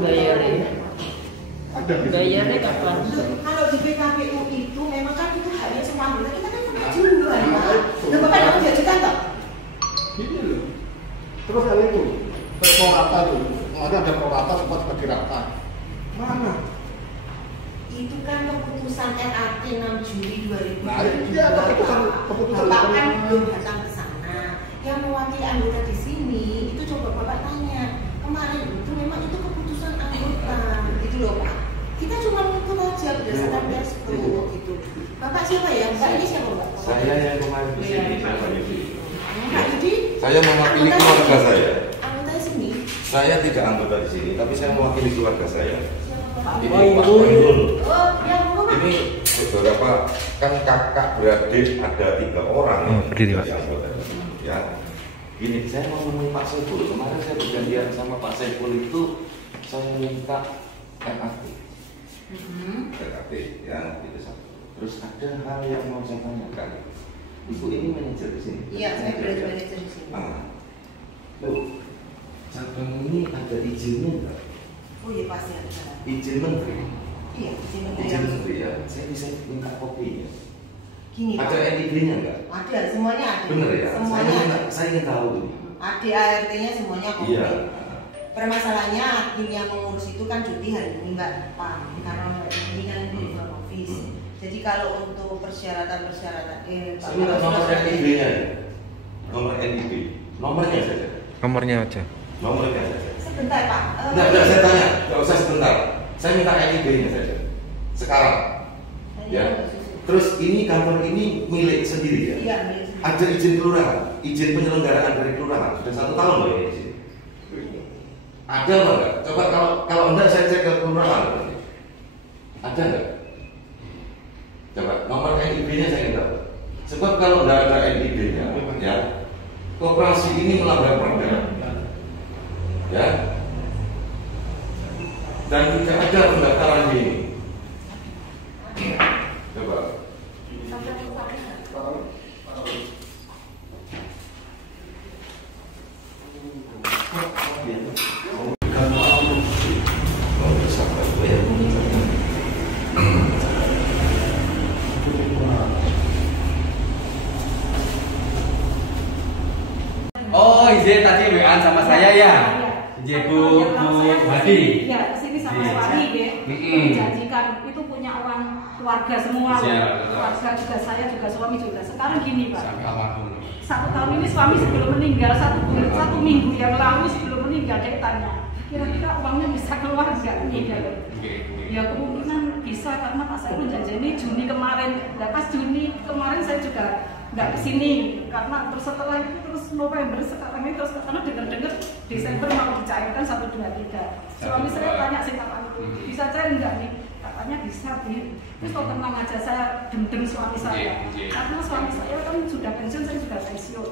bayarnya? Bayarnya kapan? Kalau di PKPU itu memang kan itu hanya semua anggota kita kan pengajuan, Pak. Loh, Bapak dapat diajukan toh? Ini loh. Terus yang itu, prorata tuh, ada prorata sempat bagi rata. Mana? Itu kan keputusan RAT 6 Juli 2022. Nah, iya, keputusan Bapak kan belum datang ke sana. Yang mewakili anggota di sini itu coba Bapak tanya. Kemarin itu memang itu keputusan anggota, gitu loh Pak. Kita cuma ikut aja berdasarkan dashboard gitu. Bapak siapa ya? Bapak ini siapa Pak? Saya yang kemarin di sini, Pak Yudi. Pak Yudi? Saya mewakili keluarga saya. Anggota di sini? Saya tidak anggota di sini, tapi saya mewakili keluarga saya. Siapa Pak? Ini Pak Yul. Oh, yang mana? Ini beberapa kan kakak beradik ada 3 orang yang menjadi anggota. Ya, ini saya mau menemui Pak Saiful. Kemarin saya berjanjian sama Pak Saiful itu saya minta RAT, RAT ya itu satu. Terus ada hal yang mau saya tanyakan. Ibu ini manajer di sini. Iya, saya berada manajer di sini. Loh, cabang ini ada izinnya enggak? Oh iya pasti ada. Izin menteri. Iya, izin menteri. Izin menteri ya. Saya bisa minta kopinya. Gini Ada Pak. NIB-nya enggak? Ada, semuanya ada. Bener ya? Semuanya ada. Saya ingin tahu. Ada ART-nya semuanya komplit. Iya. Permasalahannya admin yang mengurus itu kan cuti hari ini Mbak Pak, karena Mbak ini kan di front office. Jadi kalau untuk persyaratan-persyaratan Saya minta nomor NIB-nya ya. Nomor NIB. Nomornya saja. Nomornya aja. Nomornya saja. Sebentar Pak. Enggak, saya tanya. Enggak usah sebentar. Saya minta NIB-nya saja. Sekarang. Ya. Terus ini kantor ini milik sendiri ya? Iya, milik sendiri. Ada izin kelurahan, izin penyelenggaraan dari kelurahan. Sudah 1 tahun loh ya izin. Ada apa enggak? Coba kalau enggak saya cek ke kelurahan. Ada enggak? Coba nomor NIB-nya saya minta. Sebab kalau enggak ada NIB-nya, ya, koperasi ini melanggar perda. Ya. Dan tidak ada pendaftaran di ini. Coba. Oh, izin tadi WA sama saya ya. Izin Bu Hadi. Ya, kesini sama suami ya. Menjanjikan itu punya orang keluarga semua. Keluarga juga saya juga suami juga. Sekarang gini Pak. Sampai almarhum. 1 tahun ini suami sebelum meninggal, 1 minggu yang lalu sebelum meninggal dia tanya, kira-kira uangnya bisa keluar nggak meninggal? Ya kemungkinan bisa karena pas saya menjanjani Juni kemarin. Nah, pas Juni kemarin saya juga nggak kesini karena terus setelah itu terus November sekarang ini terus karena dengar-dengar Desember mau dicairkan 1, 2, 3. Suami saya tanya sih kapan itu bisa cair nggak nih? Katanya bisa nih. Terus kalau tenang aja saya dendeng suami saya karena suami saya kan sudah pensiun, saya sudah pensiun.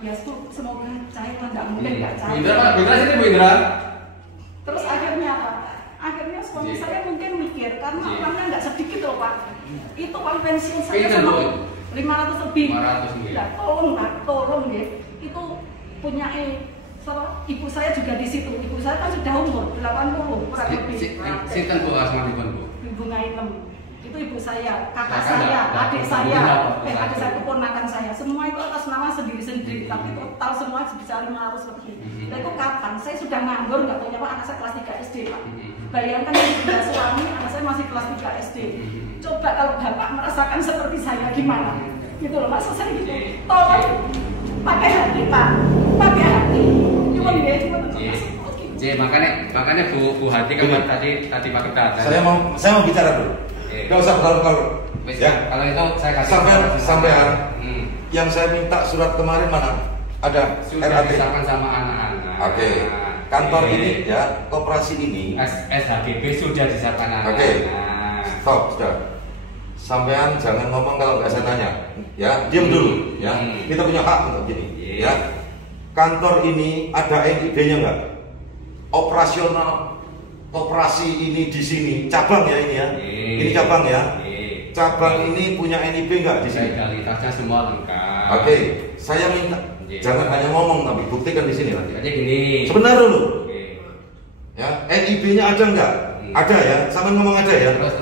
Ya semoga cair lah, nggak mungkin nggak cair. Bu Indra sini Bu Indra. Terus akhirnya apa? Akhirnya suami saya mungkin mikir karena uangnya nggak sedikit loh Pak. Itu uang pensiun saya sama 500 lebih. 500 lebih. Nah, tolong Pak, tolong ya. Itu punya ibu saya juga di situ. Ibu saya kan sudah umur 80 kurang lebih. Sinten Bu asmanipun Bu? Ibu Ngainem. Itu ibu saya, kakak saya, adik saya, adik saya, keponakan saya. Semua itu atas nama sendiri-sendiri. Tapi total semua bisa 500 lebih. Nah, itu kapan? Saya sudah nganggur, nggak punya apa, anak saya kelas 3 SD Pak. Bayangkan yang punya suami, anak saya masih kelas 3 SD. Coba kalau Bapak merasakan seperti saya gimana? Gitu loh, maksud saya gitu. Tolong pakai hati Pak, pakai hati. Gimana ya? Makanya Bu Hati kan tadi Pak Ketua. Saya mau bicara dulu. Gak usah kalau ya. Kalau itu saya kasih sampean yang saya minta surat kemarin mana? Ada sudah RAT sama anak-anak. Oke. Kantor ini ya, koperasi ini SHGB sudah disiapkan anak-anak. Oke. Stop, sudah. Sampean jangan ngomong kalau nggak saya tanya. Ya, diam dulu ya. Kita punya hak untuk gini. Ya. Kantor ini ada NIB-nya nggak? Operasional koperasi ini di sini cabang ya ini ya. Ini cabang ya. Cabang ini punya NIB nggak di sini? Legalitasnya semua lengkap. Oke, saya minta jangan hanya ngomong tapi buktikan di sini nanti. Jadi gini. Sebentar dulu. Ya, NIB-nya ada nggak? Ada ya, sama ngomong ada ya. Terus.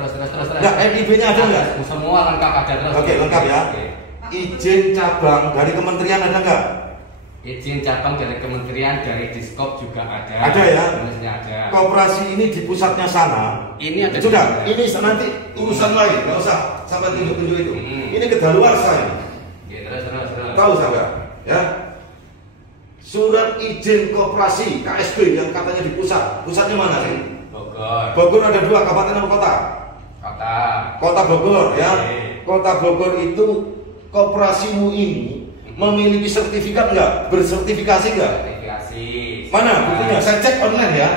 Nggak, NIB-nya ada nggak? Semua lengkap ada terus. Oke, lengkap ya. Oke. Izin cabang dari kementerian ada nggak? Izin cabang dari kementerian, dari Diskop juga ada. Ada ya? Tulisnya ada. Koperasi ini di pusatnya sana. Ini ada. Sudah, ini nanti urusan lain, nggak usah sampai tunjuk-tunjuk itu. Ini kedaluarsa ini. Oke, terus. Tahu sampai? Ya. Surat izin koperasi KSB yang katanya di pusat. Pusatnya mana sih? Bogor. Bogor ada 2, kabupaten apa kota? Kota. Kota Bogor ya. Oke. Kota Bogor itu koperasimu ini memiliki sertifikat nggak? Bersertifikasi nggak? Sertifikasi. Mana buktinya? Saya cek online ya.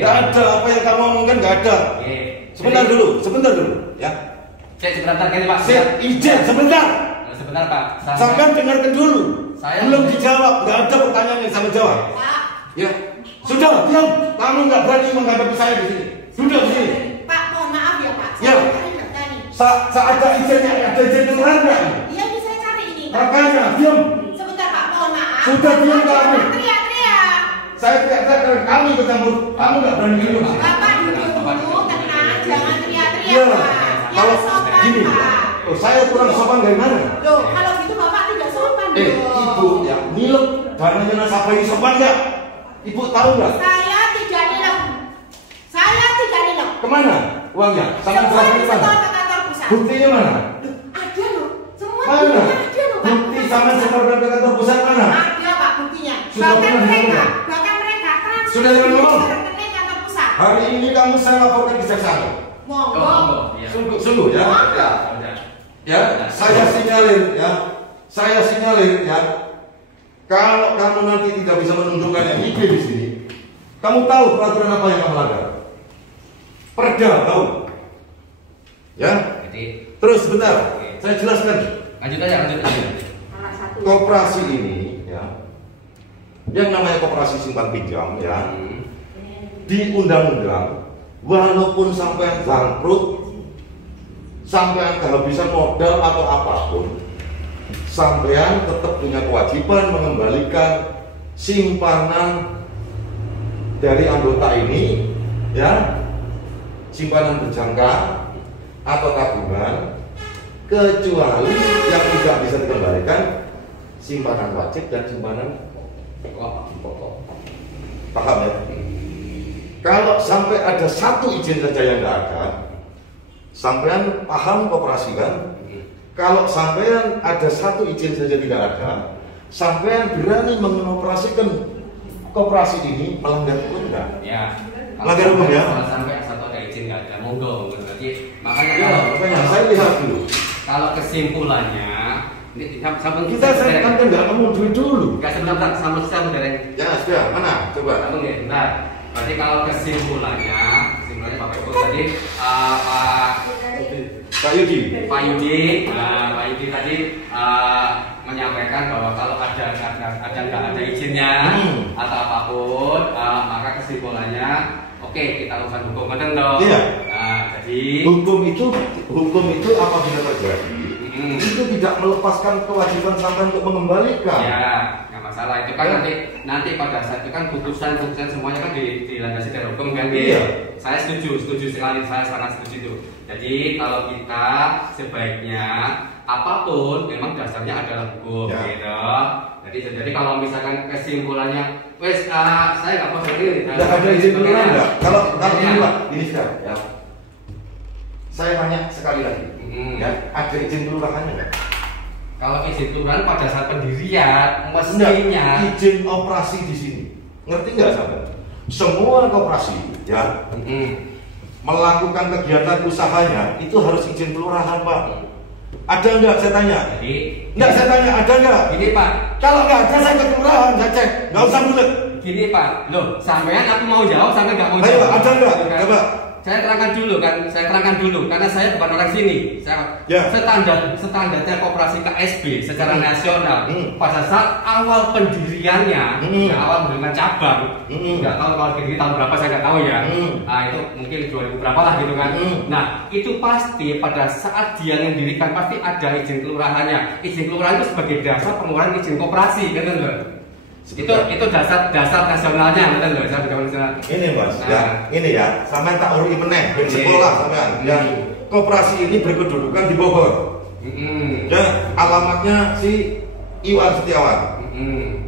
Nggak ada, apa yang kamu omongkan nggak ada. Sebentar dulu ya. Cek sebentar gini Pak. Izin sebentar. Sebentar Pak. Sampai dengarkan dulu. Saya belum dijawab, nggak ada pertanyaan yang sama jawab. Pak, Ya, sudah diam. Kamu nggak berani menghadapi saya di sini. Sudah di sini. Pak, mohon maaf ya Pak. Ya. Saya cari data nih. Saat ada izinnya, ada izin kelurahan nggak? Iya, ini saya cari ini. Makanya diam. Sebentar Pak, mohon maaf. Sudah diam kamu. Teriak-teriak. Saya tidak kamu ikut campur. Kamu nggak berani dulu. Bapak duduk dulu, tenang, jangan teriak-teriak Iya. Pak. Kalau Yang sopan gini, Pak. oh, saya kurang sopan dari mana? Loh, kalau gitu Bapak tidak sopan dong. Ibu ya, nilep dananya nasabah ini sopan nggak? Ibu tahu nggak? Saya tidak nilep. Saya tidak nilep. Kemana uangnya? Sama Semua berapa disetor mana? ke kantor pusat. Buktinya mana? Loh, ada loh. Semua Mana? buktinya ada loh Pak. Bukti sama setor ke kantor pusat mana? Ada Pak buktinya. Sudah pernah dilakukan? Bahkan mereka transfer Sudah dilakukan? ke rekening kantor pusat. Hari ini kamu saya laporkan ke kejaksaan. Monggo. Iya. Sungguh ya. Ya, saya sinyalin ya. Saya sinyalin ya. Kalau kamu nanti tidak bisa menunjukkan NIB di sini, kamu tahu peraturan apa yang kamu langgar? Perda tahu? Ya. Jadi Terus sebentar, saya jelaskan. lanjut aja. Salah satu. Koperasi ini ya, yang namanya koperasi simpan pinjam ya, di undang-undang, walaupun sampai bangkrut, sampai kehabisan modal atau apapun, sampean tetap punya kewajiban mengembalikan simpanan dari anggota ini ya, simpanan berjangka atau tabungan, kecuali yang tidak bisa dikembalikan simpanan wajib dan simpanan pokok. Paham ya? Kalau sampai ada satu izin saja yang nggak ada, sampean paham koperasi kan? Kalau sampean ada satu izin saja tidak ada, sampean berani mengoperasikan koperasi ini melanggar hukum nggak? Ya. Melanggar hukum ya? Kalau sampai satu ada izin nggak ada, monggo. Berarti makanya Ya, makanya saya lihat dulu. kalau kesimpulannya, ini sampun Kita saya kan nggak ngomong duit dulu. Enggak sebentar, sama saya dereng. Ya sudah, mana? Coba. Sampun ya, bentar. Berarti kalau kesimpulannya Bapak Ibu tadi Pak Yudi. Pak Yudi tadi menyampaikan bahwa kalau ada nggak ada izinnya atau apapun, maka kesimpulannya oke, kita urusan hukum kan dong. Iya. Jadi hukum itu apabila terjadi itu tidak melepaskan kewajiban sampai untuk mengembalikan. ya nggak masalah itu kan nanti pada saat itu kan putusan semuanya kan dilandasi dari hukum kan. Iya. Saya setuju sekali, saya sangat setuju itu. Jadi kalau kita sebaiknya apapun memang dasarnya adalah hukum Ya. gitu. Jadi kalau misalkan kesimpulannya saya nggak mau sendiri. Tidak ada izin kelurahan enggak? Kalau ini Pak, ini sudah ya. Saya tanya sekali lagi. Ya, ada izin kelurahannya enggak? Kalau izin kelurahan pada saat pendirian mestinya izin operasi di sini. Ngerti nggak sahabat? Semua koperasi ya melakukan kegiatan usahanya itu harus izin kelurahan Pak. Ada nggak saya tanya? Jadi Nggak saya tanya ada nggak? Gini Pak, Kalau nggak ada saya ke kelurahan saya cek. Nggak usah bulet. gini Pak, loh sampean aku mau jawab sampai nggak mau Ayo jawab. ada nggak? Coba. Saya terangkan dulu karena saya bukan orang sini. Ya. Standarnya koperasi KSB secara nasional pada saat awal pendiriannya, awal mendirikan cabang, nggak tahu kalau diri tahun berapa saya nggak tahu ya. Nah itu mungkin 2000 berapa lah gitu kan. Nah itu pasti pada saat dia mendirikan pasti ada izin kelurahannya. Izin kelurahan itu sebagai dasar pengeluaran izin koperasi, kan enggak? Itu dasar nasionalnya, betul loh, dasar nasional. Ini Mas, ya, ini ya, sampean tak urui meneh di sekolah sampean. Ya, koperasi ini berkedudukan di Bogor. Ya, alamatnya si Iwan Setiawan.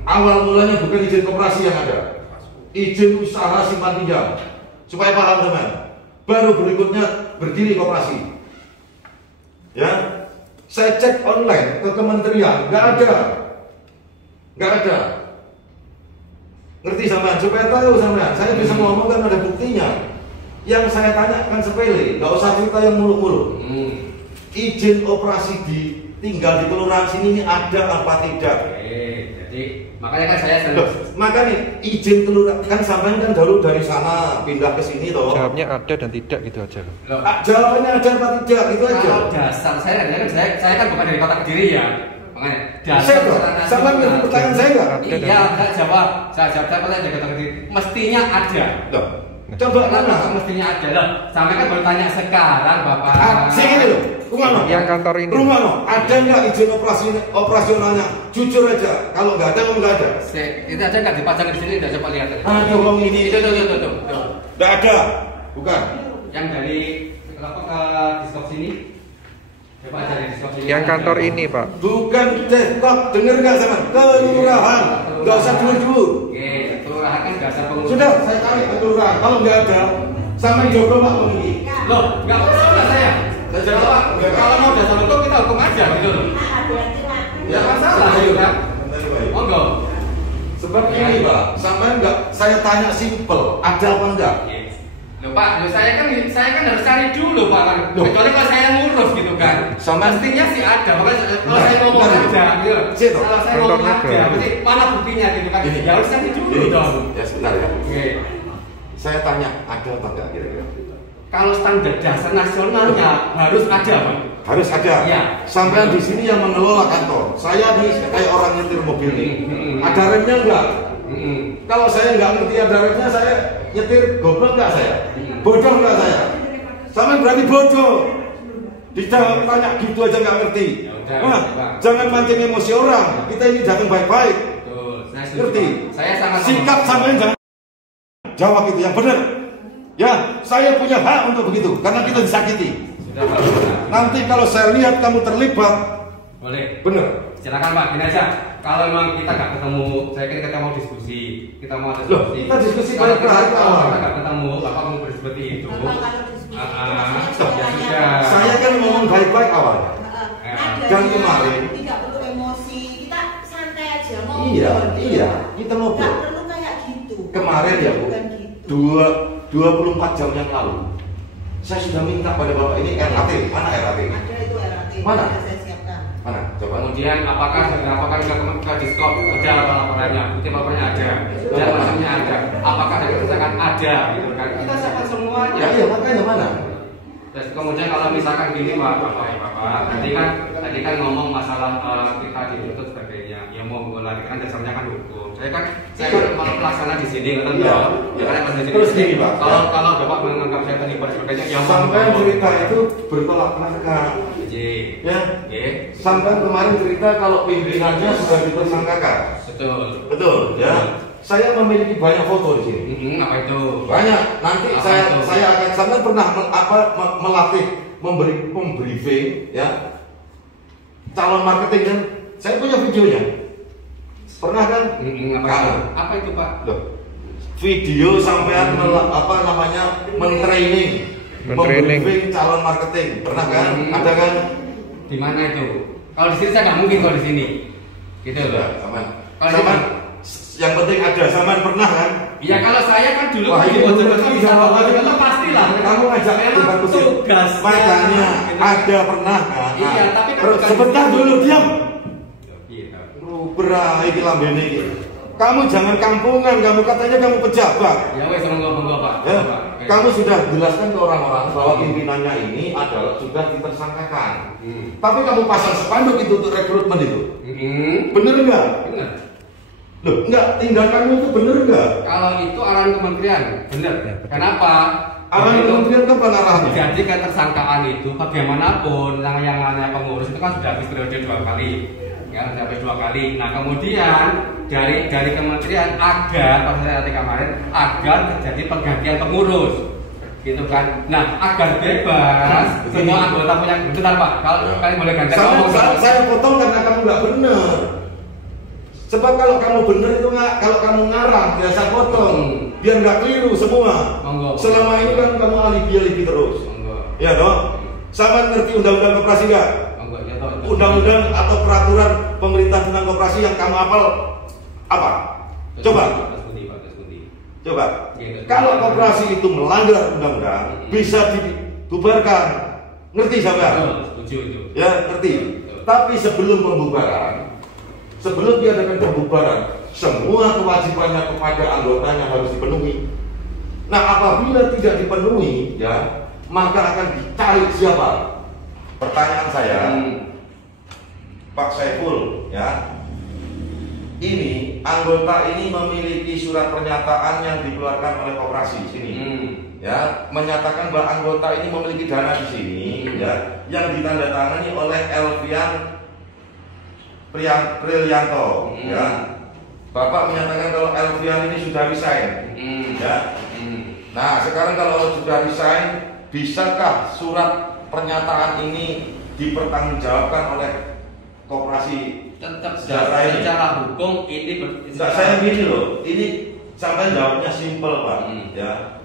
Awal mulanya bukan izin koperasi yang ada, izin usaha simpan pinjam. Supaya paham teman. Baru berikutnya berdiri koperasi. Ya, saya cek online ke kementerian, nggak ada. Ngerti sampean? Supaya tahu sampean, saya bisa ngomong kan ada buktinya. Yang saya tanya kan sepele, nggak usah cerita yang muluk-muluk. Izin operasi tinggal di kelurahan sini ini ada apa tidak? Jadi makanya kan saya makanya izin kelurahan kan sampean kan dulu dari sana pindah ke sini toh. Jawabnya ada dan tidak gitu aja. Jawabannya ada apa tidak itu aja. Kalau dasar saya kan bukan dari kota Kediri ya. Makanya dasar sampean ngerti pertanyaan saya enggak? Iya, saya jawab pertanyaan dari kota Kediri. Mestinya ada. Loh, coba mana? Mestinya ada loh. Sampai kan baru tanya sekarang Bapak. Sini loh. Rumah yang kantor ini. Rumah ada nggak izin operasionalnya? Jujur aja. Kalau nggak ada, kamu nggak ada. Itu aja nggak dipasang di sini, udah coba lihat. Ada uang ini. Tuh. Nggak ada. Bukan. Yang dari kenapa ke diskop sini? Coba aja di diskop sini. Yang kantor ini Pak. Bukan desktop. Dengar nggak sama? Kelurahan. Nggak usah dulu. Oke, kelurahan kan dasar pengurus. Sudah, saya tarik ke kelurahan. Kalau nggak ada, sampai jodoh Pak ini. Loh, nggak masalah saya. Saya jawab Pak. Kalau mau dasar hukum kita hukum aja gitu loh. Ya masalah itu kan. Monggo. Sebab ini Pak, sampai nggak saya tanya simpel, ada apa enggak? Loh Pak, saya kan harus cari dulu Pak. Kecuali kalau saya ngurus gitu kan. Mestinya sih ada. Makanya kalau saya ngomong ada gitu. Kalau saya ngomong ada, berarti mana buktinya gitu kan? Ya harus cari dulu dong. Ya sebentar ya. Saya tanya, ada apa enggak kira-kira? Kalau standar dasar nasionalnya harus ada Pak. Harus ada. Ya. Sampai di sini yang mengelola kantor. Saya nih kayak orang nyetir mobil nih. Ada remnya enggak? Kalau saya nggak ngerti ada remnya, saya nyetir goblok nggak saya? Bodoh nggak saya? Sampai berarti bodoh. Dijawab tanya gitu aja nggak ngerti. Jangan mancing emosi orang. Kita ini jangan baik-baik. Ngerti? Saya sangat sikap sampai jangan jawab itu yang benar. Ya, saya punya hak untuk begitu karena kita disakiti. Nanti kalau saya lihat kamu terlibat, boleh. Benar. Silakan Pak, gini aja. Kalau memang kita nggak ketemu, saya kira kita mau diskusi, kita mau diskusi. Loh, kita diskusi kalau baik-baik. kita nggak ketemu, Bapak mau seperti itu. Saya kan ngomong baik-baik awalnya. Dan kemarin tidak perlu emosi, kita santai aja ngomong. Iya, kita ngobrol. Nggak perlu kayak gitu. Kemarin ya Bu, Bukan gitu. 24 jam yang lalu, saya sudah minta pada Bapak ini RAT. Mana RAT? Ada itu RAT. Mana? Saya siapkan. Mana? Coba. Kemudian apakah ke diskop ada laporannya, bukti laporannya ada, dan macamnya ada, apakah ada keterangan ada, gitu kan? Kita siapkan semuanya. Ya iya, makanya mana? Terus kemudian kalau misalkan gini Bapak, tadi kan ngomong masalah kita dituntut sebagainya, ya mau lagi kan dasarnya kan hukum. Saya malah pelaksana di sini, kan? Iya. Ya kan masih di Terus sini. gini Pak. Kalau Bapak menganggap saya terlibat sebagainya, ya Sampai cerita itu bertolak belakang. Ya. Sampai kemarin cerita kalau pimpinannya sudah ditersangkakan. Betul, ya. Saya memiliki banyak foto di sini. Apa itu? Banyak. Nanti saya akan sampai pernah melatih memberi briefing ya calon marketing kan. Saya punya videonya. Pernah kan? Apa itu Pak? Loh, video sampean mentraining membriefing calon marketing. Pernah kan? Ada kan? Di mana itu? Kalau di sini saya nggak mungkin kalau di sini. Gitu loh. Saman. Yang penting ada saman pernah kan? Iya kalau saya kan dulu itu pastilah. Kamu ngajak memang tugas. Makanya ada pernah kan? Iya tapi kan sebentar dulu diam. Berai lambene iki. Kamu jangan kampungan, kamu katanya kamu pejabat. Ya wes monggo Pak. Ya, kamu sudah jelaskan ke orang-orang bahwa pimpinannya ini adalah sudah ditersangkakan. Tapi kamu pasang spanduk itu untuk rekrutmen itu. Bener enggak? Bener. Loh, enggak, tindakanmu itu bener enggak? Kalau itu arahan kementerian, bener. Kenapa? Arahan kementerian itu bukan arahannya. Jadi ketersangkaan itu bagaimanapun yang namanya pengurus itu kan sudah habis periode 2 kali. ya sampai 2 kali. Nah kemudian dari kementerian agar pas saya kemarin agar terjadi pergantian pengurus, gitu kan. Nah agar bebas semua anggota punya bentar Pak. Kalau kalian boleh ganti ngomong. Saya potong karena kamu nggak benar. Sebab kalau kamu benar itu nggak, kalau kamu ngarang biasa potong, biar nggak keliru semua. Monggo. Selama ini kan kamu alibi terus. Monggo. Ya toh. Sama ngerti undang-undang koperasi nggak? Monggo, ya, toh. Undang-undang atau peraturan pemerintah tentang koperasi yang kamu hafal apa? Coba. Coba. Kalau koperasi itu melanggar undang-undang, bisa dibubarkan. Ngerti sampean? Setuju. Ya, ngerti. Tapi sebelum pembubaran, sebelum diadakan pembubaran, semua kewajibannya kepada anggotanya harus dipenuhi. Nah, apabila tidak dipenuhi, ya, maka akan dicari siapa? Pertanyaan saya, Pak Saiful, ya, ini anggota ini memiliki surat pernyataan yang dikeluarkan oleh koperasi sini, ya, menyatakan bahwa anggota ini memiliki dana di sini, ya, yang ditandatangani oleh Elvian Priyanto, ya. Bapak menyatakan kalau Elvian ini sudah resign, ya. Nah, sekarang kalau sudah resign, bisakah surat pernyataan ini dipertanggungjawabkan oleh koperasi? Tetap secara hukum ini saya gini loh, ini sampai jawabnya simpel Pak, ya.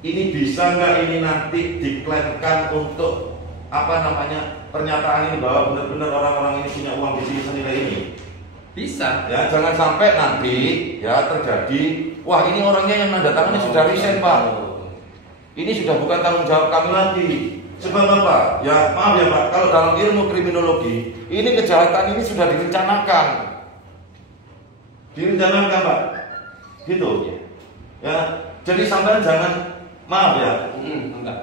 Ini bisa nggak ini nanti diklaimkan untuk apa namanya pernyataan ini bahwa benar-benar orang-orang ini punya uang di sini senilai ini? Bisa. Ya, jangan sampai nanti ya terjadi, wah ini orangnya yang nandatangani sudah resign Pak. Ini sudah bukan tanggung jawab kami lagi. Sebab apa? Ya maaf ya Pak, kalau dalam ilmu kriminologi, ini kejahatan ini sudah direncanakan. Direncanakan Pak. Gitu. Ya, jadi sampai jangan, maaf ya,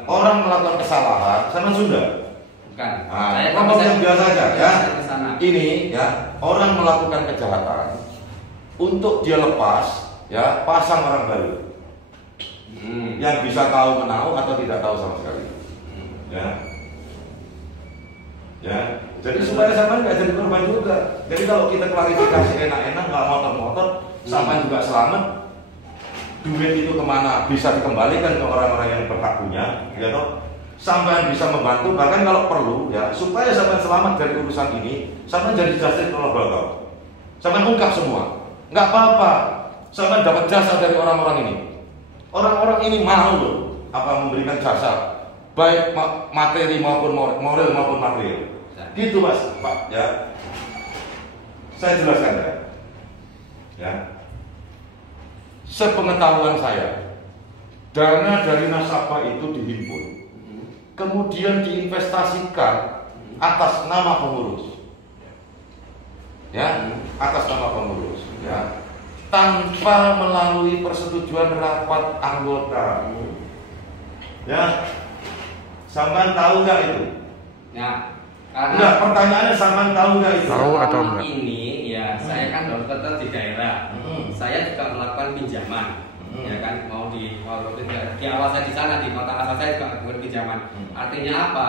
orang melakukan kesalahan, sama sudah. Bukan. Nah, ngomong yang biasa aja ya. Ini ya, orang melakukan kejahatan untuk dia lepas, ya pasang orang baru. Yang bisa tahu menahu atau tidak tahu sama sekali. Ya, ya. Jadi supaya sama nggak jadi korban juga. Jadi kalau kita klarifikasi enak-enak, nggak motor-motor, sama juga selamat. Duit itu kemana bisa dikembalikan ke orang-orang yang berhak punya, ya toh. Sampai bisa membantu, bahkan kalau perlu, ya supaya sampai selamat dari urusan ini, sampai jadi justice kolaborator. Sampai ungkap semua, nggak apa-apa. Sampai dapat jasa dari orang-orang ini. Orang-orang ini mau loh, apa memberikan jasa. Baik materi maupun moral maupun material. Gitu Mas, Pak, ya. Saya jelaskan ya. Ya. Sepengetahuan saya, dana dari nasabah itu dihimpun, kemudian diinvestasikan atas nama pengurus. Ya, atas nama pengurus, ya. Tanpa melalui persetujuan rapat anggota. Ya. Sampai tahu nggak itu? Ya, enggak, pertanyaannya sampai tahu nggak itu? Tahu atau enggak? Ini ya, saya kan dokter di daerah. Saya juga melakukan pinjaman. Ya kan, mau di awal saya di sana di kota asal saya juga melakukan pinjaman. Artinya apa?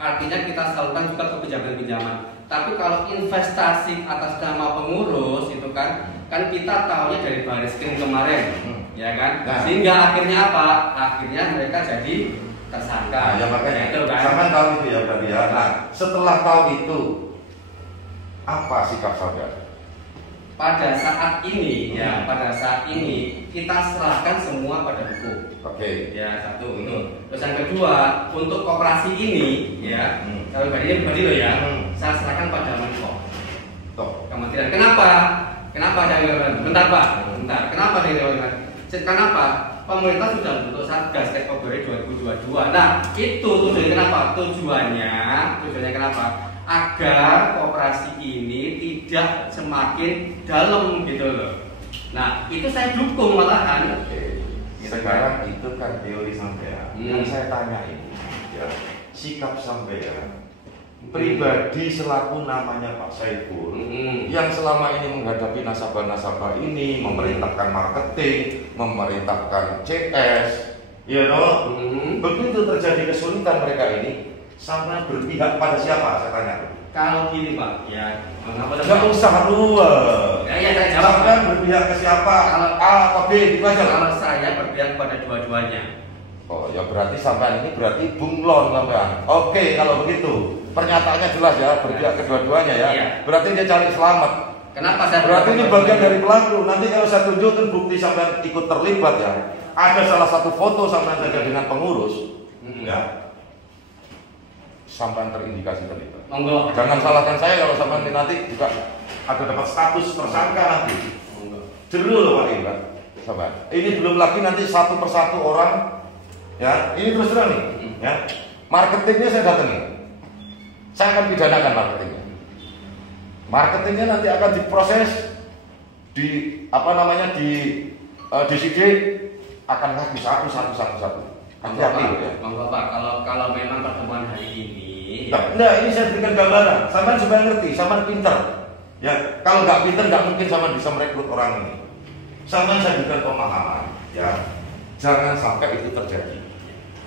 Artinya kita salurkan juga ke pinjaman-pinjaman. Tapi kalau investasi atas nama pengurus itu kan kita tahunya dari Baris Krim kemarin, ya kan? Sehingga akhirnya apa? Akhirnya mereka jadi tersangka. Nah, ya makanya itu kan. Sama tahu itu ya berarti ya. Nah, setelah tahu itu apa sikap saudara? Pada saat ini ya, pada saat ini kita serahkan semua pada hukum. Oke. Ya, satu itu. Terus yang kedua, untuk koperasi ini ya, saya pribadi loh ya, saya serahkan pada Menko. Kementerian. Kenapa? Kenapa saya bentar Pak? Bentar. Kenapa saya kenapa? Pemerintah sudah membentuk Satgas Februari 2022. Nah, itu tujuannya kenapa? Tujuannya kenapa? Agar koperasi ini tidak semakin dalam gitu loh. Nah, itu saya dukung malahan. Oke. Sekarang itu kan teori sampean. Yang saya tanya ini, ya, sikap sampean pribadi selaku namanya Pak Saiful yang selama ini menghadapi nasabah-nasabah ini, memerintahkan marketing, memerintahkan CS, ya begitu terjadi kesulitan mereka ini, sama berpihak pada siapa? Saya tanya. Kalau gini Pak, ya mengapa Nggak usah luar. Ya saya jawab. Sampai berpihak ke siapa? Kalau A atau B itu aja. Kalau saya berpihak pada dua-duanya. Oh ya berarti sampai ini berarti bunglon sampean. Oke kalau begitu pernyataannya jelas ya berpihak kedua-duanya ya. Iya. Berarti dia cari selamat. Kenapa saya? Berarti ini bagian dari pelaku. Nanti kalau saya tunjukkan bukti sampean ikut terlibat ya. Ada salah satu foto sampean saja dengan pengurus. Ya. Sampean terindikasi terlibat. Monggo. Jangan salahkan saya kalau sampean nanti juga ada dapat status tersangka nanti. Jeru loh Pak Ibu. Sampean. Ini belum lagi nanti satu persatu orang. Ya, ini terus terang nih. Ya, marketingnya saya datangi. Saya akan pidanakan marketingnya. Marketingnya nanti akan diproses di apa namanya di DCD akan lagi satu. Hati-hati ya. Monggo Pak, kalau memang pertemuan hari ini. Enggak, ini saya berikan gambaran. Sampean supaya ngerti, sampean pinter. Ya, kalau nggak pinter nggak mungkin sampean bisa merekrut orang ini. Sampean saya berikan pemahaman. Ya, jangan sampai itu terjadi.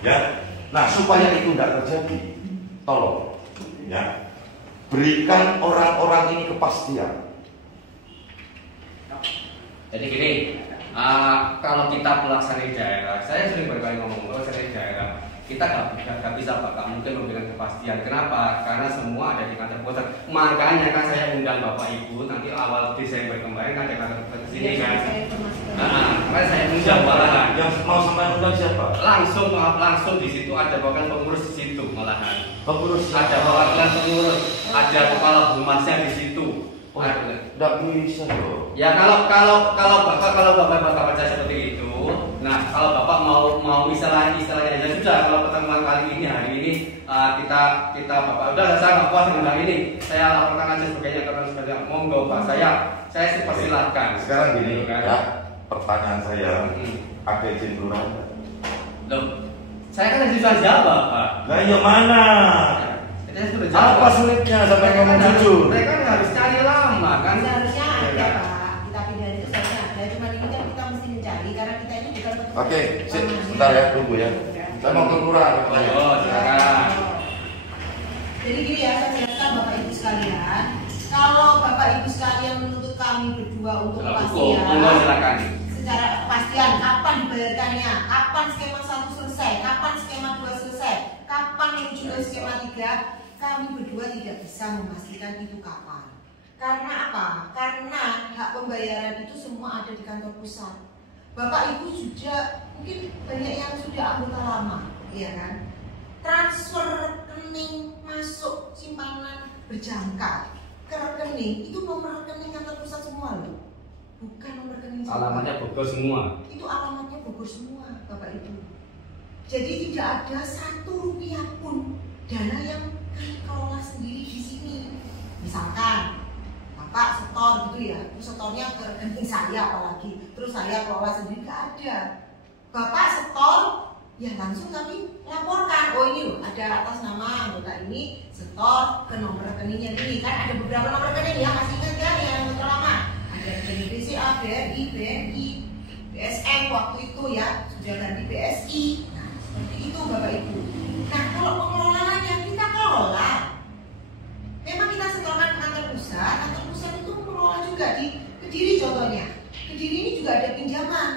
Ya, nah supaya itu tidak terjadi, tolong, ya, berikan orang-orang ini kepastian. Jadi gini, kalau kita pelaksana daerah, saya sering berkali ngomong pelaksana daerah, kita nggak bisa Pak, mungkin memberikan kepastian. Kenapa? Karena semua ada di kantor pusat. Makanya kan saya undang Bapak Ibu nanti awal Desember kemarin kan ada kantor pusat di sini kan. Karena saya undang malahan. Yang mau sampai undang siapa? Langsung di situ ada bahkan pengurus di situ malahan. Pengurus Ada perwakilan pengurus, ada kepala humasnya di situ. Tidak bisa loh. Ya kalau bapak baca seperti itu, nah kalau bapak mau istilahnya ya sudah, kalau pertemuan kali ini hari ini kita bapak udah saya nggak puas dengan hari ini, saya laporkan aja sebagainya karena sebagainya monggo Pak, saya persilahkan. Sekarang gini kan? ya, pertanyaan saya ada izin kelurahan? Loh, saya kan sudah jawab Pak. Nah yang mana? Saya sudah jawab. Apa sulitnya sampai ngomong jujur? Mereka kan harus cari lama kan? Seharusnya ada Pak, kita pindah itu seharusnya ada, cuma ini kan kita mesti mencari karena kita ini bukan Oke, sebentar ya, tunggu ya. Saya mau ke kelurahan. Oh, silakan. Jadi gini ya, saya jelaskan Bapak Ibu sekalian. Kalau Bapak Ibu sekalian menuntut kami berdua untuk kepastian, secara kepastian kapan dibayarkannya, kapan skema 1 selesai, kapan skema 2 selesai, kapan menuju ke skema 3, kami berdua tidak bisa memastikan itu kapan. Karena apa? Karena hak pembayaran itu semua ada di kantor pusat. Bapak Ibu juga mungkin banyak yang sudah anggota lama, ya kan? Transfer rekening masuk simpanan berjangka ke rekening itu nomor rekening kantor pusat semua loh, bukan nomor rekening alamatnya Bogor semua. Itu alamatnya Bogor semua, Bapak Ibu. Jadi tidak ada 1 rupiah pun dana yang kami kelola sendiri di sini. Misalkan Bapak setor gitu ya, terus setornya ke rekening saya apalagi, terus saya kelola sendiri, nggak ada. Bapak setor, ya langsung kami laporkan, oh ini loh ada atas nama anggota ini setor ke nomor rekeningnya ini. Kan ada beberapa nomor rekening ya, masih ingat ya yang lama. Ada rekening BCA, BRI, BNI, BSN waktu itu ya, sudah ganti BSI. Nah seperti itu Bapak Ibu. Nah kalau pengelolaannya kita kelola, memang kita setorkan ke kantor pusat itu mengelola juga di Kediri contohnya. Kediri ini juga ada pinjaman.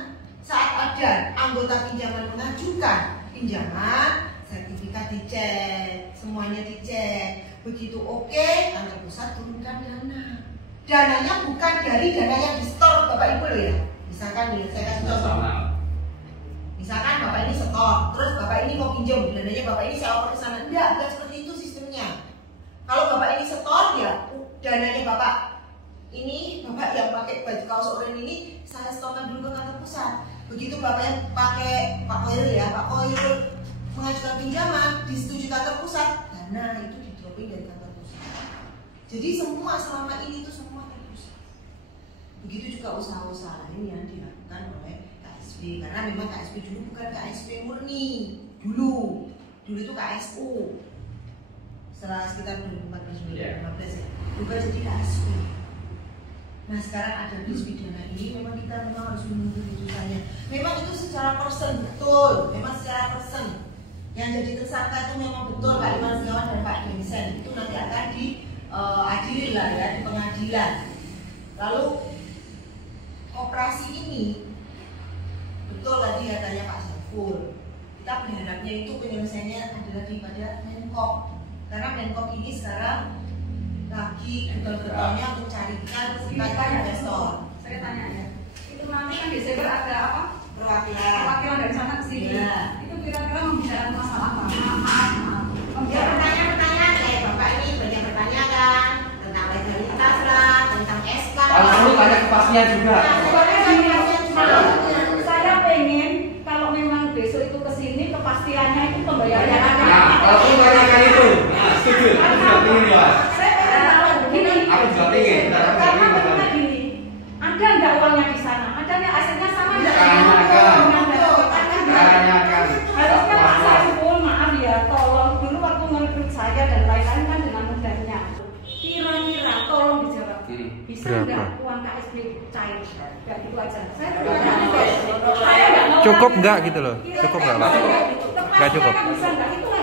Saat ada anggota pinjaman mengajukan pinjaman, sertifikat dicek, semuanya dicek. Begitu oke, kantor pusat turunkan dana. Dananya bukan dari dana yang di-store Bapak Ibu loh ya. Misalkan nih, saya kasih contoh. Misalkan Bapak ini setor, terus Bapak ini mau pinjam, dananya Bapak ini saya oper ke sana. Enggak seperti itu sistemnya. Kalau Bapak ini setor, ya dananya Bapak ini, Bapak yang pakai baju kaos oranye ini, saya setorkan dulu ke kantor pusat. Begitu Bapak yang pakai Pak Koirul ya, Pak Koirul mengajukan pinjaman, disetujui kantor pusat, dana itu di-dropping dari kantor pusat. Jadi semua selama ini itu semua kantor pusat. Begitu juga usaha-usaha lain yang dilakukan oleh KSP, karena memang KSP dulu bukan KSP murni, dulu itu KSU. Setelah sekitar 2014 ya, juga jadi KSP. Nah sekarang ada bis pidana ini, memang kita harus menunggu putusannya. Memang itu secara persen betul, memang secara persen yang jadi tersangka itu memang betul Pak Iman Setiawan dan Pak Densen. Itu nanti akan adili lah ya di pengadilan. Lalu koperasi ini betul tadi katanya Pak Saiful, kita berharapnya itu penyelesaiannya adalah di pada Menkop, karena Menkop ini sekarang lagi getol-getolnya untuk carikan investor. Saya tanya ya, itu nanti kan Desember ada apa? Perwakilan dari sana ke sini. Ya. Itu kira-kira membicarakan masalah apa? Maaf. Ya, pertanyaan-pertanyaan kayak Bapak ini banyak bertanya kan tentang legalitas lah, tentang SK. Kalau perlu tanya kepastian juga. Saya pengen kalau memang besok itu kesini kepastiannya itu pembayarannya. Nah, kalau perlu tanyakan itu. Nah, setuju. Aku juga ingin ya. Saya tahu begini. Aku juga ingin. Karena begini gini, ada nggak uangnya di sana? Ada nggak asetnya sama nggak? Tanyakan. Harusnya Pak Saiful, maaf ya, tolong dulu waktu merekrut saya dan lain-lain kan dengan mudahnya. Kira-kira tolong dijawab. Bisa nggak uang KSB cair? Ya itu aja. Saya nggak mau. Cukup nggak gitu loh? Cukup nggak Pak? Nggak cukup.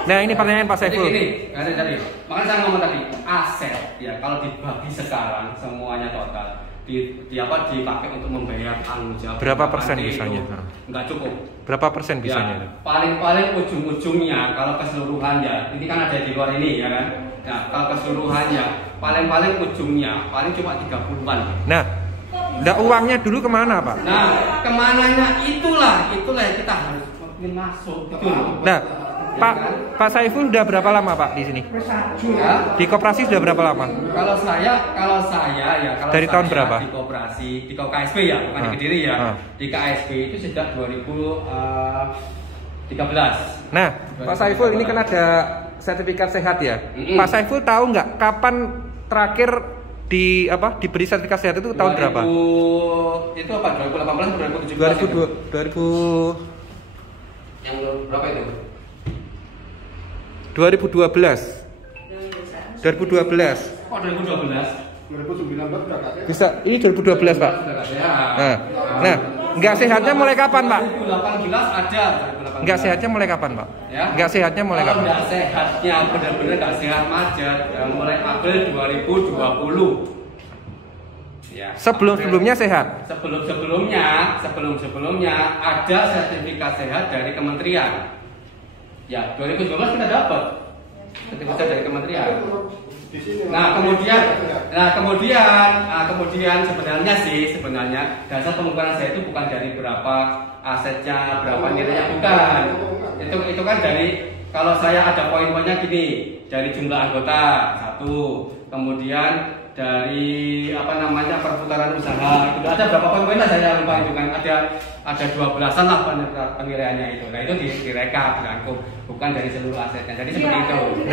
Nah ini pertanyaan Pak Saiful. Ini tadi. Makanya saya ngomong tadi aset ya kalau dibagi sekarang semuanya total dipakai untuk membayar tanggung jawab. Berapa persen bisanya? Nggak cukup. Berapa persen bisanya? Ya, paling ujung-ujungnya kalau keseluruhannya ini kan ada di luar ini ya kan. Nah kalau keseluruhannya paling ujungnya paling cuma 30-an. Nah, uangnya dulu kemana Pak? Nah kemananya itulah yang kita harus masuk gitu loh. Nah, Pak Saiful udah berapa lama Pak di sini? Ya. Di koperasi sudah berapa lama? Kalau saya dari tahun berapa? Di koperasi, di KSB ya, bukan di Kediri ya. Di KSB itu sejak 2013. Nah, Pak Saiful ini kan ada sertifikat sehat ya. Pak Saiful tahu nggak kapan terakhir diberi sertifikat sehat itu tahun berapa? Itu apa? 2018 atau 2017? Yang berapa itu? 2012. 2012. Oh 2012. 2019 udah kasih. Bisa, ini 2012 Pak. Nah, nggak sehatnya mulai kapan Pak? 2018 ada. Nggak sehatnya mulai kapan Pak? Ya? Nggak sehatnya mulai kapan? Nggak sehatnya benar-benar nggak sehat macet mulai April 2020. Ya, Sebelumnya sehat. Sebelumnya ada sertifikat sehat dari kementerian. Ya, 2012 kita dapat sertifikat dari kementerian. Nah kemudian sebenarnya dasar pembukaan saya itu bukan dari berapa asetnya, berapa nilainya, bukan. Itu kan dari, kalau saya ada poin-poinnya gini, dari jumlah anggota 1, kemudian dari perputaran usaha itu ada berapa poin lah saya lupa itu kan, ada 12-an lah penilaiannya itu. Nah itu direkap dirangkum, bukan dari seluruh asetnya. Jadi seperti itu.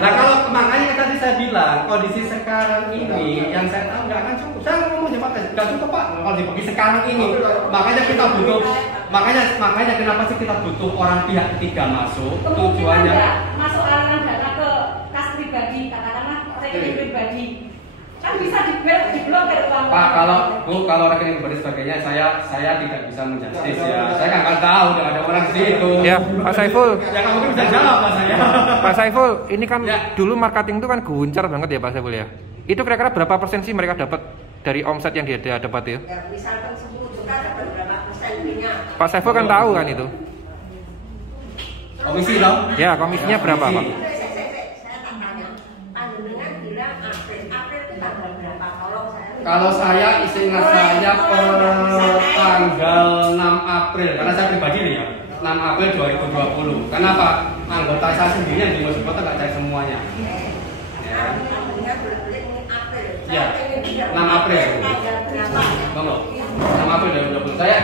Nah kalau makanya tadi saya bilang kondisi sekarang ini yang saya tahu nggak akan cukup. Saya ngomong aja Pak, nggak cukup Pak kalau dibagi sekarang ini. Makanya kita butuh, makanya kenapa sih kita butuh orang pihak ketiga masuk? Tujuannya masuk aliran dana ke kas pribadi, katakanlah rekening pribadi. Kan bisa diblokir uang. Pak, kalau rekening pribadi sebagainya saya tidak bisa menjustis ya. Saya nggak akan tahu, udah ada orang di situ. Ya, Pak Saiful. Ya kamu mungkin bisa jawab Pak saya. Pak Saiful, ini kan ya. Dulu marketing itu kan guncar banget ya Pak Saiful ya. Itu kira-kira berapa persen sih mereka dapat dari omset yang dia dapat ya? Misalkan 10 juta dapat berapa persen minyak? Pak Saiful kan tahu kan itu. Komisi dong? Ya, komisinya berapa Pak? Kalau saya ingat saya per tanggal 6 April, karena saya pribadi nih ya, 6 April 2020. Kenapa? Anggota saya sendiri yang di Mojokerto Kota nggak cari semuanya. Ya, 6 April. Monggo. 6 April 2020. Saya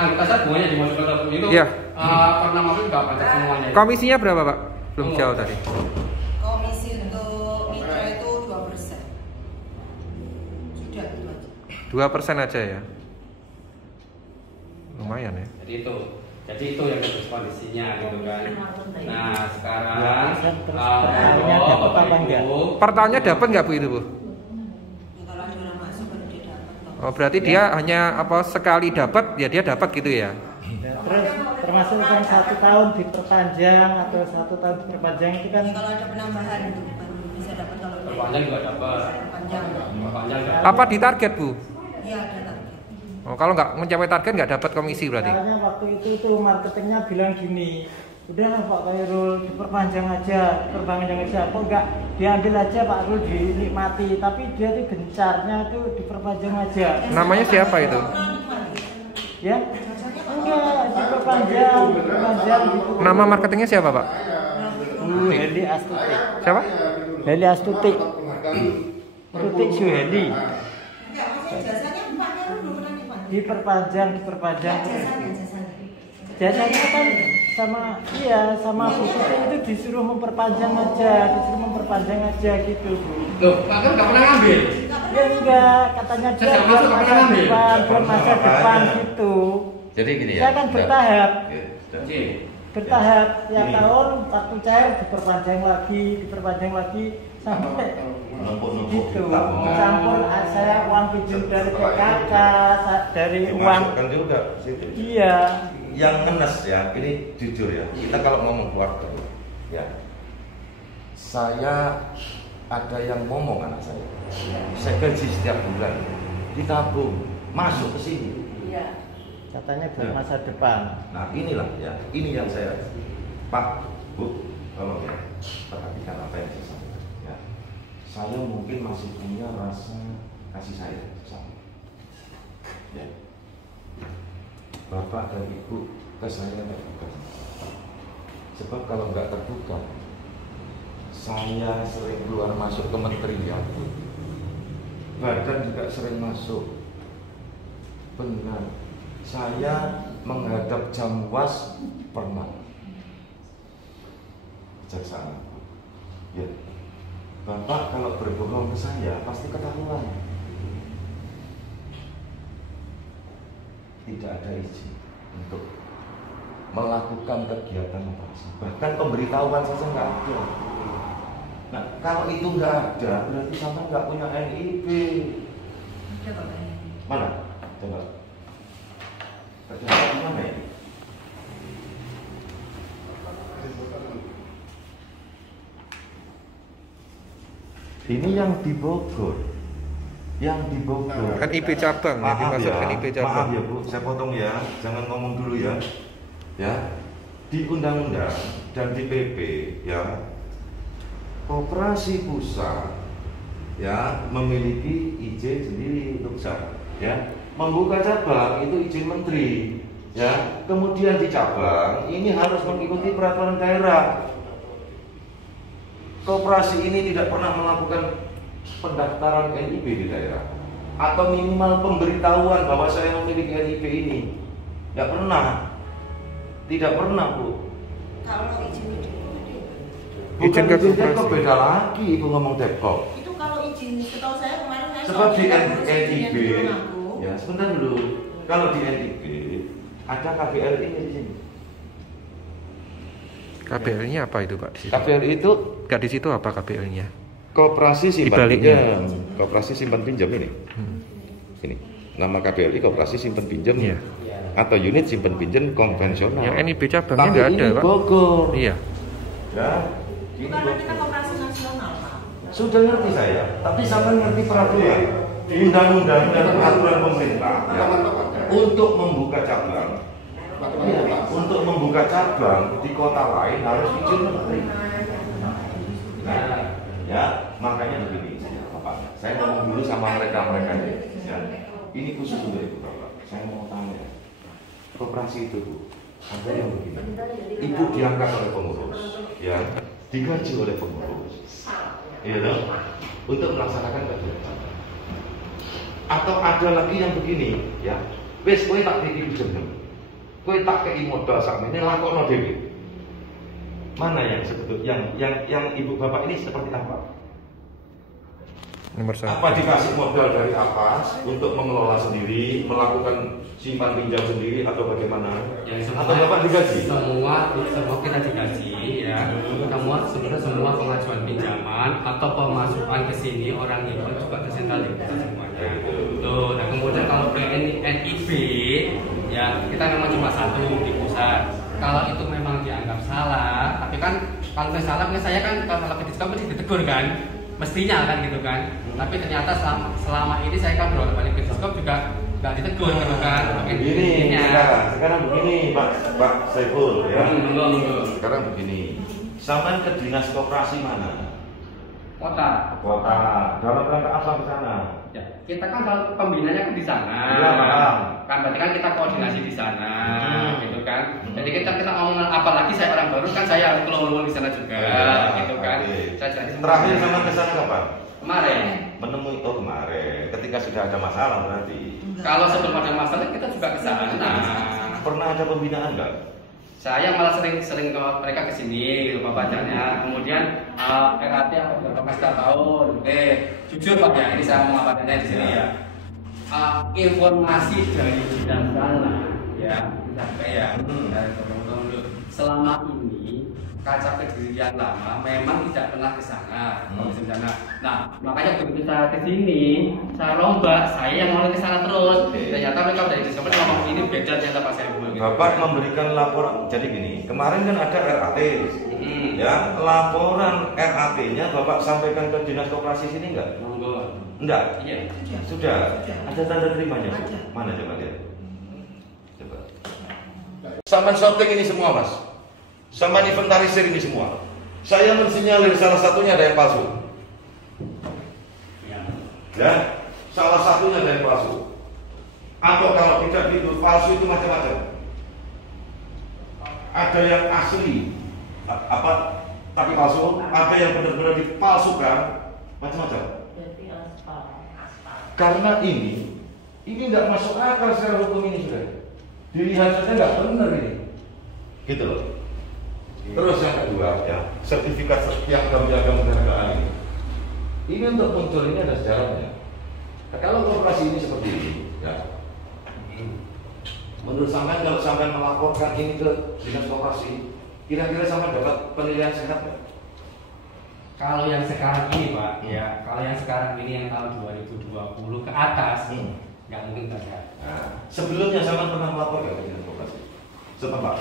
anggota saya semuanya di Mojokerto itu. Ya. Per 6 April nggak pajak semuanya. Komisinya berapa Pak? Belum jauh tadi. Komisi untuk mitra itu 2%. Sudah itu aja. 2% aja ya. Lumayan ya. Jadi itu yang terus kondisinya gitu kan. Nah sekarang pertanyaan dapat nggak Bu itu Bu? Kalau ada orang masuk baru dia dapat. Oh berarti dia hanya sekali dapat ya dia dapat gitu ya? Terus termasuk yang 1 tahun diperpanjang atau 1 tahun diperpanjang itu kan Kalau ada penambahan itu baru bisa dapat kalau Perpanjang juga dapat. Perpanjang. Perpanjang dapat. Apa di target, Bu? Iya ada target. Oh, kalau nggak mencapai target nggak dapat komisi berarti? soalnya waktu itu marketingnya bilang gini, udah Pak Khairul diperpanjang aja, kok nggak diambil aja Pak Khairul dinikmati, tapi dia tuh gencarnya tuh diperpanjang aja. Namanya siapa itu? Ya? Enggak, diperpanjang gitu. Nama marketingnya siapa, Pak? Heli Astuti. Siapa? Heli Astuti. Tutik Suheli. Enggak, maksudnya jasanya Pak Khairul belum pernah nikmati. Diperpanjang. Jasanya kan sama Bu Tutik itu disuruh memperpanjang aja gitu, Bu. Loh, Pak kan nggak pernah ngambil. Ya enggak, katanya dia Saya masuk nggak pernah ngambil. buat masa depan gitu. Jadi gini ya. Saya kan bertahap. Oke. Bertahap tiap tahun waktu cair diperpanjang lagi sampai Numpuk-numpuk gitu. tabungan. Campur saya uang pinjam dari PKK, dari uang. Dimasukkan juga situ. Iya. Yang ngenes ya, ini jujur ya, kita kalau ngomong keluarga ya, saya ada yang ngomong anak saya gaji setiap bulan ditabung masuk ke sini. Iya. Katanya buat masa depan. Nah inilah ya, ini yang saya Pak, Bu, tolong ya, perhatikan apa yang saya sampaikan ya. Saya mungkin masih punya rasa kasih sayang sama ya. Bapak dan Ibu ke saya terbuka. Sebab kalau nggak terbuka, saya sering keluar masuk kementerian, badan juga sering masuk. Benar, saya menghadap Jamwas pernah. Kejaksaan. Ya, Bapak kalau berbohong ke saya pasti ketahuan. Tidak ada izin untuk melakukan kegiatan operasi. Bahkan pemberitahuan saja nggak ada. Nah, kalau itu nggak ada, berarti sama nggak punya NIB. Ada Bapak. Mana? Coba. Terjadi di mana ini? Ini yang di Bogor. Kan IP cabang ya, dimasukkan IP cabang. Maaf ya Bu, saya potong ya, jangan ngomong dulu ya. Ya, di undang-undang dan di PP ya, koperasi pusat ya memiliki izin sendiri untuk usaha. Ya, membuka cabang itu izin menteri. Ya, kemudian di cabang ini harus mengikuti peraturan daerah. Koperasi ini tidak pernah melakukan pendaftaran NIB di daerah atau minimal pemberitahuan bahwa saya memiliki NIB ini. Tidak pernah Bu. Kalau izin itu Bukan Izin ke izinnya koperasi. kok beda lagi Ibu ngomong Depok. itu kalau izin setahu saya kemarin saya Sebab di ngurus izin yang NIB, di rumahku. ya sebentar dulu. Kalau di NIB ada KBLI di sini. KBL-nya apa itu, Pak? Di situ? KBLI itu Nggak di situ apa KBL-nya? Koperasi Simpan Dibaliknya. Pinjam. Koperasi Simpan Pinjam ini. Ini. Nama KBLI Koperasi Simpan Pinjam. Iya. Atau unit simpan pinjam konvensional. Yang NIB cabangnya Tapi nggak ada, ini Pak. Bogor. Iya. Ya. Ini Karena Bogor. kita koperasi nasional Pak. Sudah ngerti saya, tapi sama ngerti peraturan, undang-undang dan peraturan pemerintah ya, untuk membuka cabang. Ya, untuk membuka cabang di kota lain harus izin menteri. Nah, ya makanya begini, Bapak. Saya ngomong dulu sama mereka ini. Ya. Ini khusus untuk Ibu Bapak. Saya mau tanya, koperasi itu Bu, ada yang begini. Ibu diangkat oleh pengurus, ya, digaji oleh pengurus. Iya dong, untuk melaksanakan kegiatan. Atau ada lagi yang begini, ya, wes kowe tak bikin jeneng, kowe tak kei modal sakmene lakokno dhewe. Mana yang sebetulnya yang ibu bapak ini seperti apa? Nomor 1. Apa dikasih modal dari atas untuk mengelola sendiri, melakukan simpan pinjam sendiri atau bagaimana? Atau bapak digaji? Semua kita digaji ya. Semua pengajuan pinjaman atau pemasukan ke sini orang itu juga tersentralisasi semuanya. Tuh, nah kemudian kalau ke NIB ya kita memang cuma satu di pusat. kalau itu memang dianggap salah, tapi kan kalau salah, saya kan kalau salah ke diskon mesti ditegur kan, mestinya kan gitu kan. Tapi ternyata selama ini saya kan bolak-balik ke diskon juga nggak ditegur gitu kan. Begini sekarang begini Pak Saiful ya. Sekarang begini, sampai ke dinas koperasi mana? Kota. Dalam rangka apa ke sana? Ya, kita kan kalau pembinanya kan di sana. Iya, paham. Kan berarti kan kita koordinasi di sana, gitu kan. Jadi kita omongan apalagi saya orang baru kan saya harus keluar di sana juga, gitu kan. Terakhir sama ke sana kapan? Kemarin. Menemui kemarin. Ketika sudah ada masalah berarti. Kalau sebelum ada masalah kita juga ke sana. Pernah ada pembinaan enggak? Saya malah sering ke mereka kesini gitu Pak pacarnya. Kemudian RAT aku beberapa tahun. Jujur Pak ya, ini saya mau ngapainnya di sini ya. Informasi dari bidang sana ya, dari teman-teman dulu. Selama ini kaca Kedirian lama memang tidak pernah ke sana, Nah, makanya begitu saya ke sini, saya rombak, saya yang mau ke sana terus. Ternyata mereka dari sana ngomong ini beda ternyata Pak Saiful. Bapak memberikan laporan. Jadi gini, kemarin kan ada RAT. Ya, laporan RAT-nya Bapak sampaikan ke Dinas Koperasi sini enggak? Enggak. Iya. Sudah. Ada tanda terimanya? Ada. Mana coba lihat. Coba. Sampai shooting ini semua, Mas. Sama inventarisir ini semua. Saya mensinyalir salah satunya ada yang palsu. Ya, salah satunya ada yang palsu. Atau kalau tidak gitu, palsu itu macam-macam. Ada yang asli, tapi palsu. Ada yang benar-benar dipalsukan, macam-macam. Karena ini nggak masuk akal secara hukum ini sudah. Dilihat saja nggak benar ini. Gitu loh. Terus yang kedua ya, sertifikat yang menjaga kenegaraan ini. Ini untuk muncul ini ada sejarahnya. Nah, kalau koperasi ini seperti ini, ya. Menurut sampean kalau sampean melaporkan ini ke dinas koperasi, kira-kira sampean dapat penilaian sehat nggak? Kalau yang sekarang ini Pak, ya, kalau yang sekarang ini yang tahun 2020 ke atas, nggak mungkin terjadi. Nah, sebelumnya sampean pernah melapor nggak ke dinas koperasi? Setempat.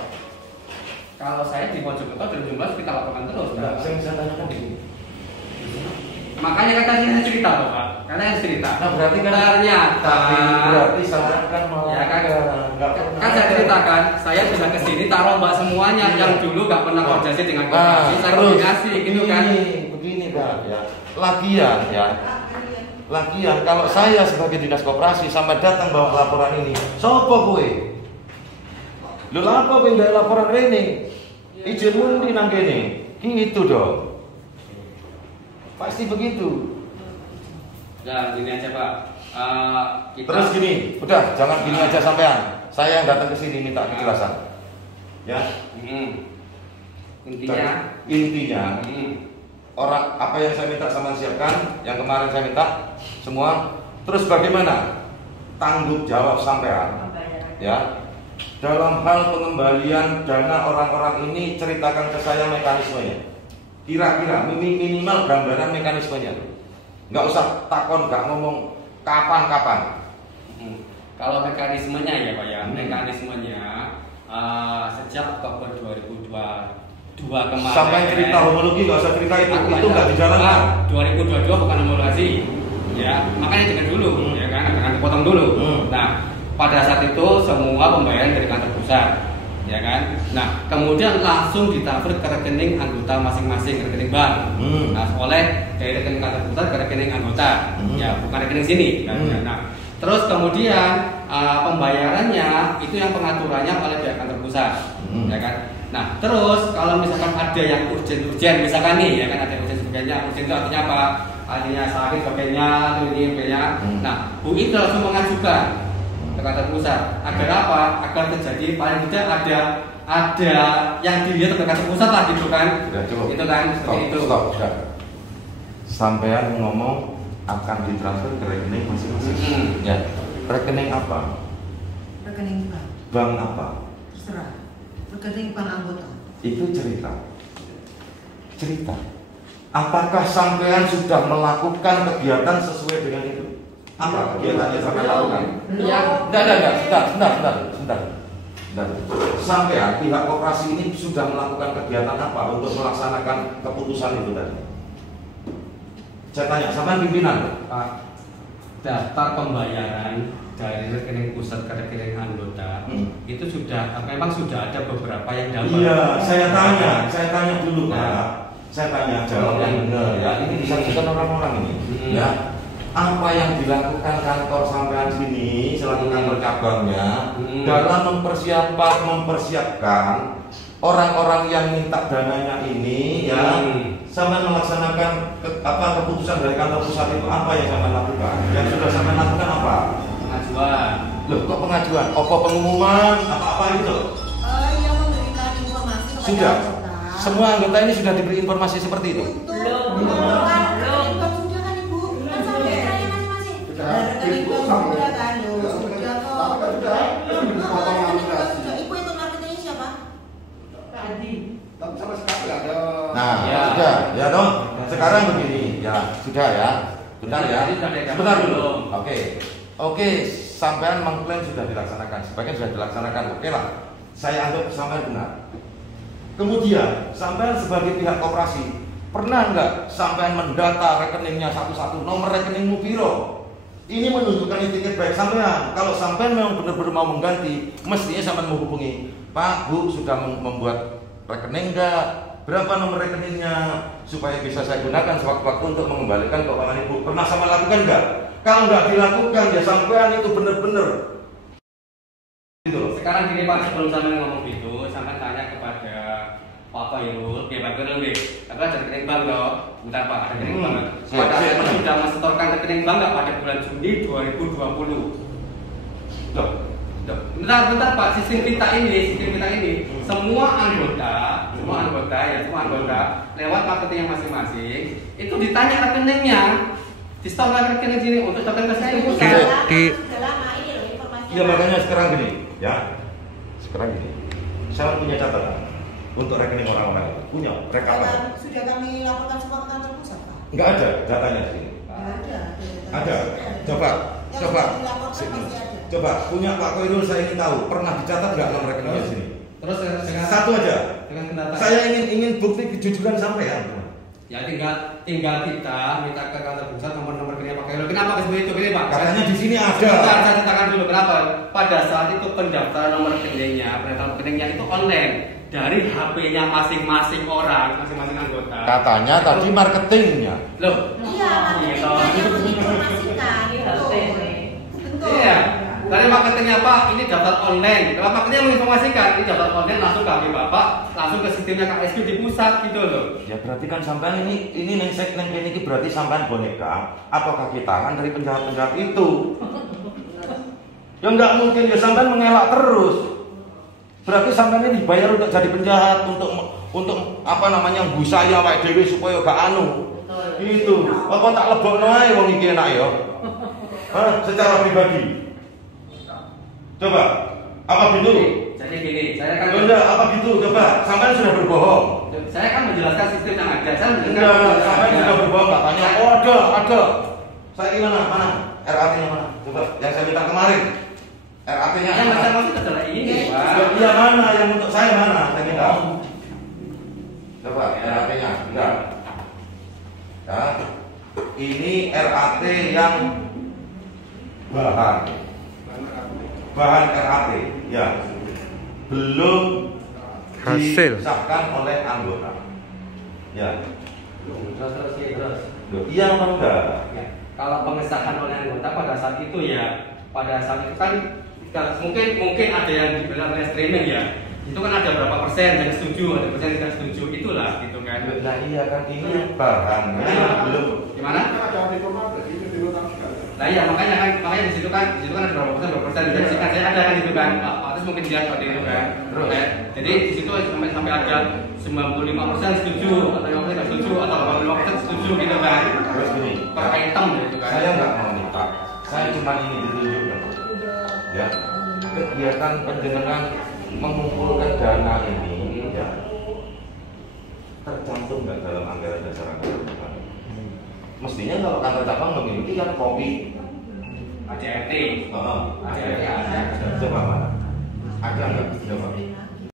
Kalau saya di Mojokerto 2017 kita lakukan terus. Enggak, saya bisa tanyakan di sini. Makanya katanya saya cerita loh Pak, katanya cerita. Nah, berarti kan ternyata. Berarti saran kan malah. Ya kan, kan saya ceritakan, saya bisa kesini taruh mbak semuanya yang dulu nggak pernah koordinasi dengan koperasi, saya koordinasi gitu kan. Begini Pak, ya. Lagian kalau saya sebagai dinas koperasi sampai datang bawa laporan ini, sopo kowe? Lho apa kowe ndak laporan rene? Izin mundi nang kene. Gitu dong. Pasti begitu. Nah, gini aja Pak. Terus gini, udah jangan gini aja sampean. Saya yang datang ke sini minta kejelasan. Ya. Intinya orang apa yang saya minta sama siapkan, yang kemarin saya minta semua. Terus bagaimana tanggung jawab sampean? Ya. Dalam hal pengembalian dana orang-orang ini, ceritakan ke saya mekanismenya. Kira-kira minimal gambaran mekanismenya. Nggak usah takon, nggak ngomong kapan-kapan. Kalau mekanismenya ya Pak ya, mekanismenya sejak Oktober 2022 kemarin. Sampai cerita homologi nggak usah cerita itu nggak dijalankan. 2022 bukan homologasi, ya makanya jangan dulu, ya kan, jangan dipotong dulu. Nah, pada saat itu semua pembayaran dari kantor pusat, ya kan. Nah, kemudian langsung ditransfer ke rekening anggota masing-masing, rekening bank. Nah, oleh dari rekening kantor pusat ke rekening anggota, ya bukan rekening sini. Kan? Nah, terus kemudian pembayarannya itu yang pengaturannya oleh pihak kantor pusat, ya kan. Nah, terus kalau misalkan ada yang urgent, misalkan nih, ya kan ada urgent sebagainya, urgent itu artinya apa? Artinya sakit sebagainya, ini sebagainya. Nah, Bu itu langsung mengajukan ke kantor pusat agar apa? Agar terjadi paling tidak ada yang dilihat ke kantor pusat lah gitu kan? Ya, cukup. Itu kan seperti itu. Stop. Sampean ngomong akan ditransfer ke rekening masing-masing. Ya, rekening apa? Rekening bank. Bank apa? Terserah. Rekening bank anggota. Itu cerita. Apakah sampean sudah melakukan kegiatan sesuai dengan itu? Apa kegiatan yang sampean lakukan? Ya, Sebentar. Dan sampai pihak koperasi ini sudah melakukan kegiatan apa untuk melaksanakan keputusan itu tadi? Saya tanya, sampai pimpinan Pak, daftar pembayaran dari rekening pusat ke rekening anggota itu sudah memang sudah ada beberapa yang dapat. Iya, saya tanya dulu Pak. Saya tanya jawab yang benar ya. Ini disaksikan orang-orang ini. Ya, apa yang dilakukan kantor sampean sini selaku kantor cabangnya dalam mempersiapkan orang-orang yang minta dananya ini ya sampai melaksanakan keputusan dari kantor pusat itu apa yang sampean lakukan? Yang sudah sampean lakukan apa? Pengajuan. Loh, kok pengajuan? Apa pengumuman? Apa itu? Yang memberikan informasi kepada Sudah. anggota. Semua anggota ini sudah diberi informasi seperti itu. Belum kan Ibu? Kan sampai saya masing-masing. Rekening bank sudah kan, sudah kok. Ibu ikut marketingnya siapa? Tadi. Tapi sama sekali nggak ada. Nah, Ya. sudah, ya dong. Sekarang begini, ya sudah ya. Bentar ya. Sebentar dulu. Oke, sampean mengklaim sudah dilaksanakan. Sebagian sudah dilaksanakan. Oke lah. Saya anggap sampean benar. Kemudian, sampean sebagai pihak koperasi pernah nggak sampean mendata rekeningnya satu-satu, nomor rekeningmu piro? Ini menunjukkan etiket baik sampean. Kalau sampean memang benar-benar mau mengganti, mestinya sampean menghubungi Pak, Bu, sudah membuat rekening nggak? Berapa nomor rekeningnya supaya bisa saya gunakan sewaktu-waktu untuk mengembalikan keuangan Ibu? Pernah sampean lakukan nggak? Kalau nggak dilakukan ya sampean itu benar-benar. Gitu loh. Sekarang gini Pak, sebelum sampean ngomong gitu, sampean tanya kepada Pak Khairul, dia Pak Khairul nih, ada rekening bank loh, bentar Pak, ada rekening bank. Pada saya sudah mensetorkan rekening bank nggak pada bulan Juni 2020. Bentar Pak, sistem kita ini, semua anggota lewat marketing masing-masing itu ditanya rekeningnya, disetorkan rekening sini untuk setorkan ke saya. Sudah lama ini loh informasinya. Ya makanya sekarang gini, ya. Sekarang gini. Saya punya catatan untuk rekening orang-orang itu. Punya rekapan. Sudah kami laporkan semua ke kantor pusat, Pak. Enggak ada datanya di sini. Ada. Coba. Coba punya Pak Khairul saya ingin tahu, pernah dicatat nggak nomor rekeningnya di sini? Terus dengan Satu aja. dengan kendaraan. Saya ingin bukti kejujuran sampean. Ya tinggal kita minta ke kantor pusat nomor rekening Pak Khairul. Kenapa seperti itu? Ini Pak. Katanya di sini ada. Sebentar, saya ceritakan dulu kenapa. Pada saat itu pendaftaran nomor rekeningnya itu online dari HP-nya masing-masing orang, masing-masing anggota. Katanya tadi marketingnya. Loh. Iya, marketingnya yang menginformasikan itu. Betul. Iya. Dari marketingnya Pak, ini daftar online. Kalau marketingnya menginformasikan, ini daftar online langsung kami Bapak, langsung ke sistemnya KSQ di pusat gitu loh. Ya berarti kan sampean ini neng ini berarti sampean boneka atau kaki tangan dari penjahat-penjahat itu. Ya nggak mungkin ya sampean mengelak terus. Berarti sampean ini dibayar untuk jadi penjahat untuk apa namanya gusaya awake dhewe supaya gak anu. Itu. Apa tak lebokno ae wong iki enak ya. Secara pribadi. Coba, apa gitu? Jadi gini, saya kan Enggak, apa gitu? Coba, sampean sudah berbohong. Saya kan menjelaskan sistem yang ada. Saya Enggak, sampean sudah berbohong, nggak tanya. Oh ada. Saya gimana? Mana? RAT-nya mana? Coba, yang saya minta kemarin. RAT-nya. yang saya maksud adalah ini, Pak. Iya mana? Yang untuk saya mana? Saya minta. Coba, RAT-nya. Enggak. Ya. Ini RAT yang bahan RAT, ya, belum Hasil. disahkan oleh anggota. Ya, Terus. Loh, iya apa enggak? Ya, kalau pengesahan oleh anggota pada saat itu kan mungkin ada yang dibilang oleh streaming ya. Itu kan ada berapa persen yang setuju, ada persen yang tidak setuju, itulah gitu kan. Nah iya kan ini bahannya belum. Gimana? Ada informasi itu di luar sekali. Nah iya makanya di situ kan ada berapa persen dari sini kan saya ada kan itu kan. Terus mungkin dia seperti itu kan. Terus. Jadi di situ sampai ada 95% setuju atau 50% tidak setuju atau 85% setuju gitu kan. Terus gini, Per item gitu kan. saya nggak mau minta, saya cuma ini ditunjukkan. Ya, kegiatan penjenengan mengumpulkan dana ini ya tercantum nggak dalam anggaran dasar anggaran cabang? Mestinya kalau kantor cabang memiliki kan kopi ACRT. ACRT ada. Coba mana? Ada nggak? Coba.